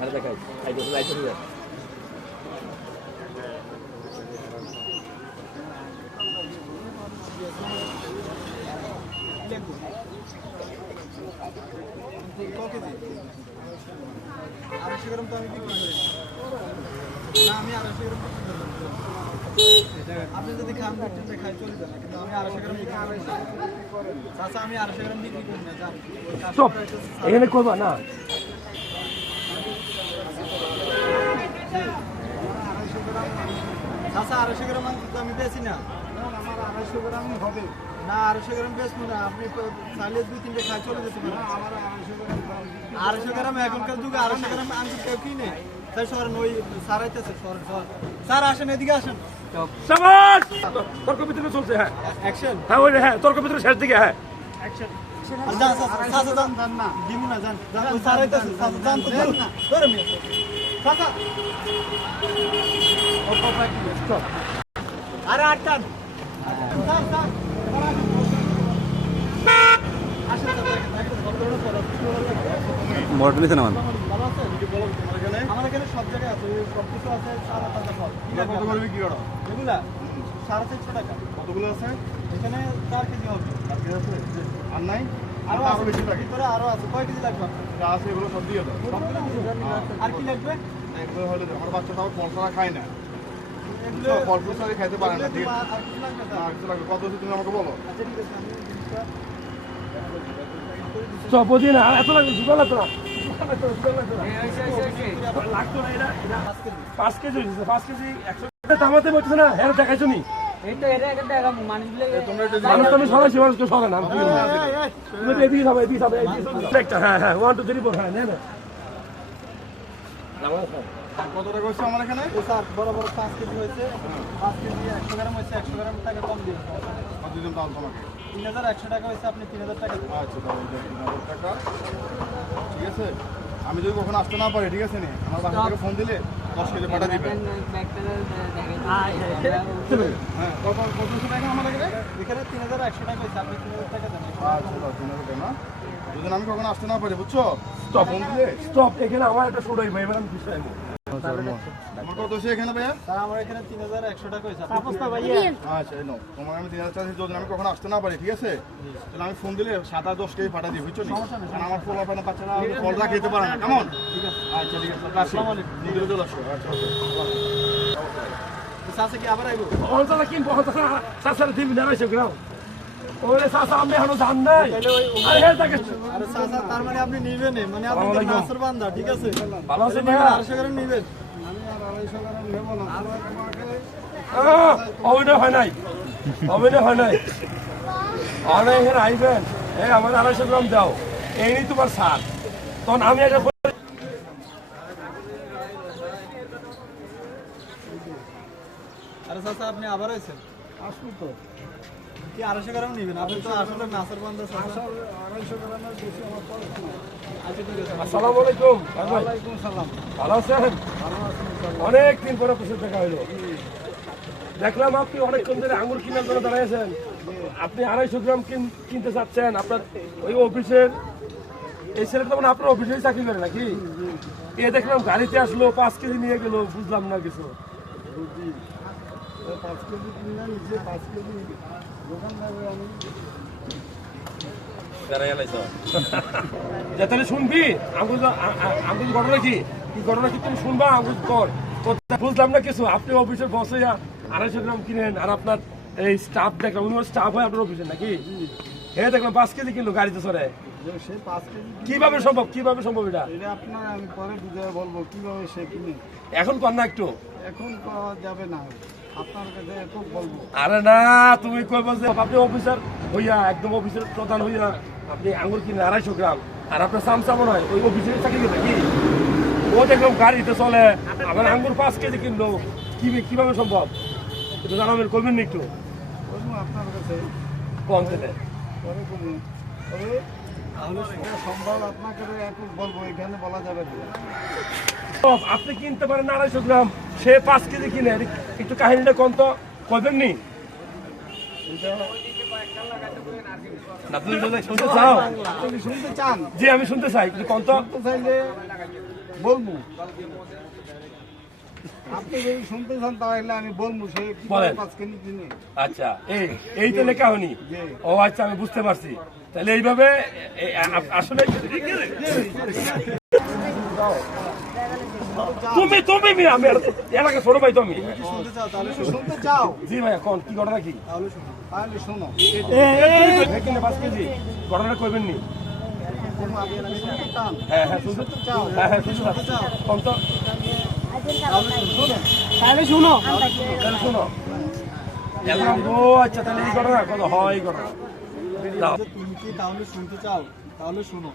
আরে দেখাই আইতে লাইট হয়ে যায় আপনি যদি খান খাই চলে যান কিন্তু আমি 250 গ্রাম চাচা আমি 250 গ্রাম বিক্রি করি না জান স্টপ এখানে করবা না চাচা 250 গ্রাম তো আমি বেশি না আমার 250 গ্রামই হবে না 250 গ্রাম বেশি না আপনি চাইলে 2-3টে খাই চলে যেতে পারেন আমার 250 গ্রাম এখনকার যুগে 250 গ্রাম আঙ্গুর কেউ কি নেই তাই সরেন ওই স্যার আইতেছে সরেন স্যার আসেন এদিকে আসেন শাবাশ তর্ক বিতর্ক চলছে হ্যাঁ অ্যাকশন হ্যাঁ ওই হ্যাঁ তর্ক বিতর্ক শেষ দিকে হ্যাঁ অ্যাকশন যান চাচা যান না দিমু না যান ওই স্যার আইতেছে চাচা যান তো না ধরে মি চাচা ও পাপা কি স্টপ আরে আটকান স্যার স্যার আসেন মোটর নিতে নামান ভালো আছে আমার এখানে সব জায়গায় আছে সব কিছু আছে সারা তাজা ফল কত করবি কি করো এগুলা 450 টাকা কতগুলো আছে এখানে 4 কেজি হবে আর কি আছে আর নাই আরো আরো বেশি লাগে ভিতরে আরো আছে কয় কেজি লাগবে যা আছে এগুলো সব দিয়ে দাও আর কি লাগবে এগুলো হলে আমার বাচ্চা তো ফল ছাড়া খায় না এগুলো ফল ফুল ছাড়া খাইতে পারে না ঠিক আছে আর কিছু লাগবে আর কিছু লাগবে কত আছে তুমি আমাকে বলো আচ্ছা ঠিক আছে আমি জিনিসটা সব বুঝি না এত লাগবে দুটো লাগতো না লাগতো না এটা 5 কেজি হয়েছে 5 কেজি 100 দামাতে বলছে না হ্যাঁ দেখাইছো নি মানুষ তুমি সরাইছি মানুষকে সরে না তুমি এদিকে যাবে এদিকে যাবে একটা হ্যাঁ হ্যাঁ 1 2 3 4 হ্যাঁ না কত টাকা হচ্ছে আমার এখানে এই স্যার বড় বড় 5 কেজি হয়েছে 5 কেজি 100 গ্রাম হয়েছে 100 গ্রাম টাকা কম দিন কত দিন দাম তোমাকে 3100 টাকা হয়েছে আপনি 3000 টাকা দিন আচ্ছা তাহলে 3000 টাকা ঠিক আছে আমি যদি কখনো আসতে না পারি ঠিক আছে নি আমার বাসা থেকে ফোন দিলে 10 কেজি পাঠা দিবেন হ্যাঁ কত টাকা আমার লাগে এখানে 3100 টাকা হয়েছে আপনি 3000 টাকা দেন আচ্ছা 3000 টাকা না যদি আমি কখনো আসতে না পারি বুঝছো স্টপ ফোন দিলে স্টপ এখানে আমার একটা শুট হইবে এবার আমি বিষয় আমার কত হচ্ছে এখানে ভাইয়া স্যার আমার এখানে 3100 টাকা হয়েছে আপনি না ভাইয়া আচ্ছা এই নাও তোমার আমি 3000 টাকা যদি আমি কখনো আসতে না পারি ঠিক আছে তাহলে আমি ফোন দিলে 7-10 কেজি পাঠা দিই বুঝছো নি কারণ আমার ফোন আপনার বাচ্চারা ফলটা খেতে পারে না কেমন ঠিক আছে আচ্ছা ঠিক আছে আসসালামু আলাইকুম নিজে চলে আসো আচ্ছা চাচা কি আবার আইবো অন্তত কিন বহতা সাসার দিন না রাইছো গ্রাম ওরে সাসা আমি এখনো জান নাই আরে হে তাকে আরে চাচা তার মানে আপনি নিবেন মানে আপনি তো নাসর বান্দা ঠিক আছে ভালো আছে না 250 গ্রাম নিবেন আমি আর 250 গ্রাম নেব না তোমাকে ওইটা হয় নাই ওইটা হয় নাই আরে এখানে আইবেন এই আমার 250 গ্রাম দাও এই নি তোমার সাথ তখন আমি একটা আরে চাচা আপনি আবার আইছেন আসবো তো কি 250 গ্রাম নিবেন আপনি তো আসলে নাসর বান্দা চাচা 250 গ্রামের বেশি আমার পড়ে আচ্ছা ঠিক আছে আসসালামু আলাইকুম ওয়ালাইকুম সালাম ভালো আছেন অনেক দিন পরে আপনার সাথে দেখা হইলো দেখলাম আপনি অনেকক্ষণ ধরে আঙুর কিনার জন্য দাঁড়িয়েছেন আপনি 250 গ্রাম কিনতে চাচ্ছেন আপনার ওই অফিসের এই ছেলেটা মানে আপনার অফিসেই চাকরি করে নাকি এ দেখলাম গাড়িতে আসলো 5 কেজি নিয়ে গেল বুঝলাম না কিছু 5 কেজি কিনে নিজে 5 কেজি দোকান যাবে আমি তাহলে শুনবি আঙ্গুর ঘটনা কি ঘটনা কি তুমি শুনবা আঙ্গুর কর বুঝলাম না কিছু আপনি অফিসের বসে 250 গ্রাম কিনেন আর আপনার এই স্টাফ দেখলাম উনি স্টাফ হয় আপনার অফিসে নাকি হ্যাঁ দেখলাম 5 কেজি কিনলো গাড়িতে চড়ে সে 5 কেজি কিভাবে সম্ভব এটা এটা আপনার আমি পরে বুঝে বলবো কিভাবে সে কিনে এখন কর না একটু এখন পাওয়া যাবে না আপনার কাছে খুব বলবো আরে না তুমি কই বলছো আপনি অফিসার হইয়া একদম অফিসের প্রধান হইয়া আপনি আঙ্গুর কিনে 250 গ্রাম আর আপনার সামসামন হয় ওই অফিসের চাকরি করে নাকি ও দেখলাম গাড়িতে চলে আবার আঙ্গুর 5 কেজি কিনলো কিভাবে সম্ভব একটু জানাবেন করবেন না একটু বলবো আপনার কাছে কম থেকে পরে করবো তবে তাহলে সম্ভব আপনাকে এখন বলবো এখানে বলা যাবে না আপনি কিনতে পারেন 250 গ্রাম সে 5 কেজি কিনে একটু কাহিনীটা কোন তো করবেন নি না তুমি শুনতে চাও আপনি শুনতে চান জি আমি শুনতে চাই একটু কোন তো চাইলে বলবো আপনি যদি শুনতে চান তাহলে আমি বলবো সে কি বলেন। 5 কেজি কিনে আচ্ছা এই তো লেখা হয়নি। ও আচ্ছা আমি বুঝতে পারছি। তাহলে এইভাবে আসলে তুমি মিয়া, আমি এলাকা ছোট ভাই তুমি। শুনতে চাও তাহলে শুনতে চাও জি ভাইয়া কোন কি ঘটনা কি? তাহলে শুনো। তাহলে শোনো এখানে 5 কেজি ঘটনা কইবেন নি? শুনতে চান হ্যাঁ হ্যাঁ শুনতে চাও হ্যাঁ শুনতে চাও কোন তো তাহলে শুনো তাহলে শোনো এখন ও আচ্ছা তাহলে এই ঘটনা কত হয় এই ঘটনা তুমি কি তাহলে শুনতে চাও তাহলে শুনো।